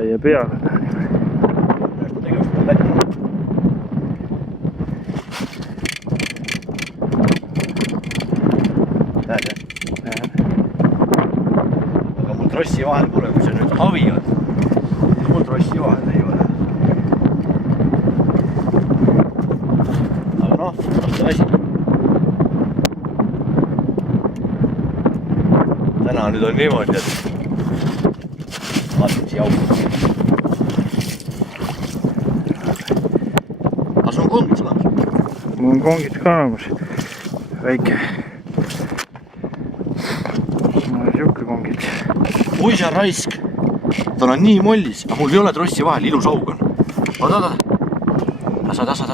täie peale. Näed, jah? Aga mul trossi vahel pole, kui see nüüd havi on, siis mul trossi vahel ei ole. Aga noh, see asi. Täna nüüd on niimoodi, et vaatan siia auku. Aga sul on kongits olemas? Mul on kongits ka olemas. Väike. Mul on siuke kongits. Oi see raisk. Tal on nii mollis, aga mul ei ole trossi vahel, ilus aug on. Oota. Tasa.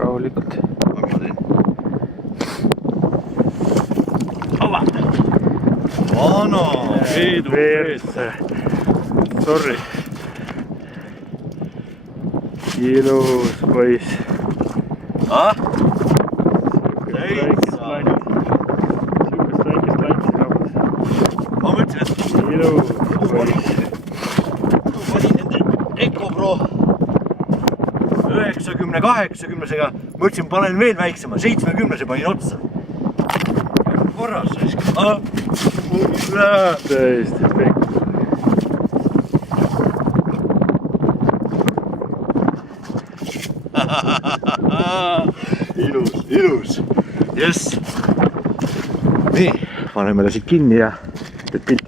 Rahulikult. Aga ma teen. Ova! Vana! Veedu veetse. Sorry. Ilus poiss. Ah? Siukest väikest lantsi saabus. Ma mõtlen, et Ilus poiss. muidu panin nende EcoPro 90-80-sega. Mõtlesin, panen veel väiksema, 70-se panin otsa. Korras siis. Täiesti pekk. Ilus. Jess. Nii, paneme ta siit kinni ja pilti